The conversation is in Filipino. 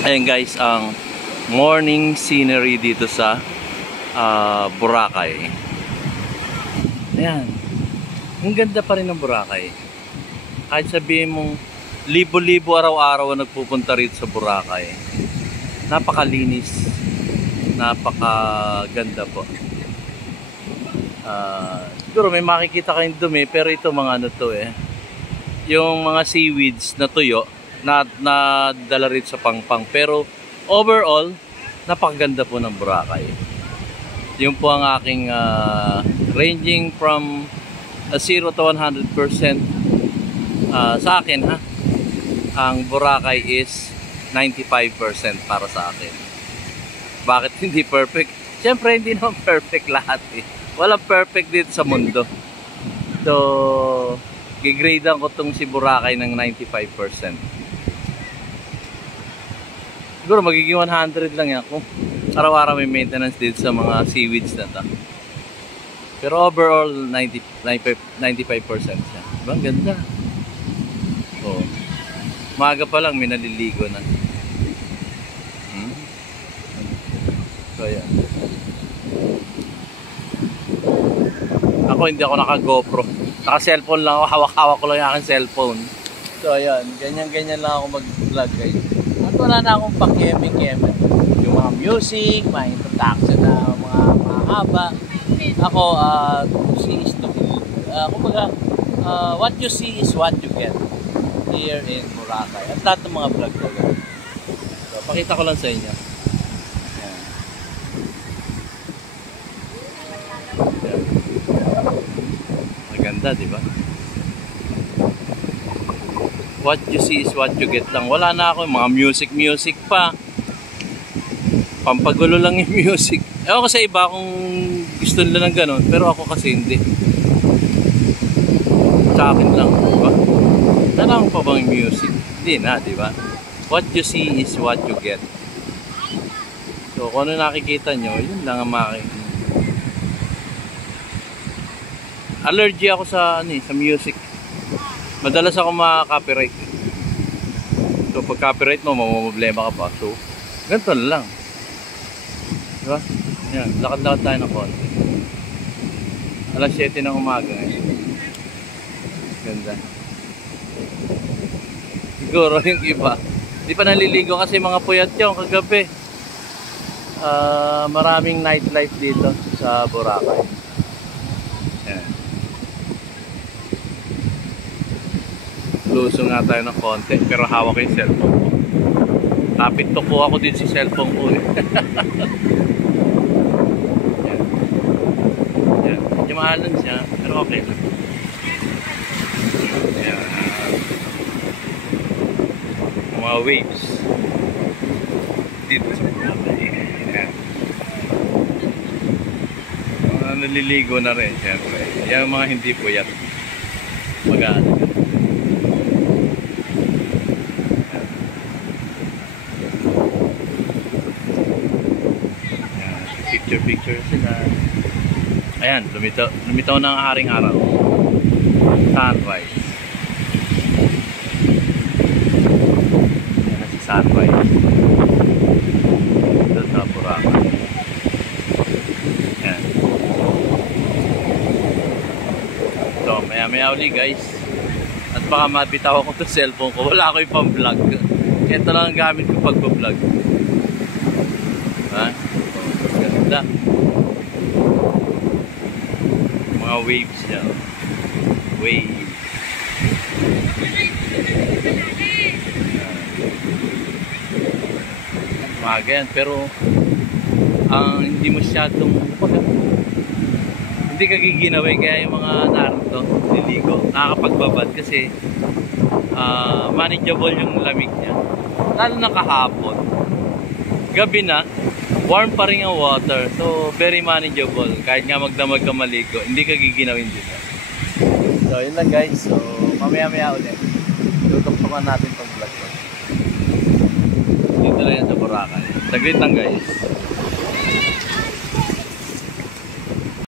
Ayan guys, ang morning scenery dito sa Boracay. Ayan. Ang ganda pa rin ng Boracay. Kahit sabihin mong libo-libo araw-araw ang nagpupunta rito sa Boracay. Napakalinis. Napakaganda po. Siguro may makikita kayong dumi, pero ito mga ano to yung mga seaweeds na tuyo na dala rin sa Pangpang. Pero overall, napakaganda po ng Boracay. Yun po ang aking ranging from 0 to 100%. Sa akin ang Boracay is 95% para sa akin. Bakit hindi perfect? Siyempre hindi naman perfect lahat Walang perfect dito sa mundo. So gigradean ko tong si Boracay ng 95%. Siguro magiging 100 lang yan kung araw-araw may maintenance dito sa mga seaweeds na to. Pero overall 95% siya. Diba? Ang ganda. Oh. Maga pa lang may naliligo na. So ayan. Ako hindi ako naka-GoPro. Naka-cellphone lang ako. Hawak-hawak ko lang yung aking cellphone. So ayan. Ganyan-ganyan lang ako mag-vlog guys. At wala na akong pakeme-keme. Yung mga music, mga introduction na mga haba. Ako, see is to kumbaga, what you see is what you get here in Boracay. At lahat ng mga vlog ko. So, pakita ko lang sa inyo. Ayan. Ayan. Maganda, di ba? What you see is what you get lang. Wala na ako yung mga music pa. Pampagulo lang yung music. Ewan ko sa iba kung gusto nila ng ganun, pero ako kasi hindi. Sa akin lang, diba? Tanong pa bang music? Hindi na, diba? What you see is what you get. So kung ano nakikita nyo, yun lang ang makikita. Allergy ako sa sa music. Madalas ako ma-copyright. So pag copyright mo, mamamblema ka pa. So ganito na lang. Diba? Yan, lakad-lakad tayo ng konti. Alas 7 ng umaga ngayon. Ganda. Siguro yung iba di pa naliligo kasi mga puyat yung kagabi. Maraming nightlife dito sa Boracay. Yan. Luso nga tayo ng konti pero hawak ko yung cellphone ko. Tapit to po ako din si cellphone ko Yan. Yan. Yung mahalan siya pero okay lang. Yan. Mga waves dito sa Boracay. Yan. Mga naliligo na rin syempre. Yung mga hindi puyat mag-aano. Picture sila. Ayan, lumitaw ng haring araw. Sunrise. Ayan na si sunrise. Ito sa Boracay. Ayan. So, maya uli guys. At baka mabitaw ako sa cellphone ko. Wala ako yung pang-vlog. Ito lang ang gamit ko pag-vlog. Ha? Ganda. Mga waves yan. Waves. Maga yan. Pero ang hindi masyadong hindi kagiginawin kaya yung mga narito niligo. Nakakapagbabad kasi manageable yung lamig niya. Lalo na kahapon. Gabi na warm pa rin ang water. So, very manageable. Kahit nga magdamag ka maligo, hindi ka giginawin dito. So, yun lang guys. So, mamaya-maya ulit. Tutuktukan natin itong vlog ko. Dito lang yan sa Boracay. Saglit lang guys.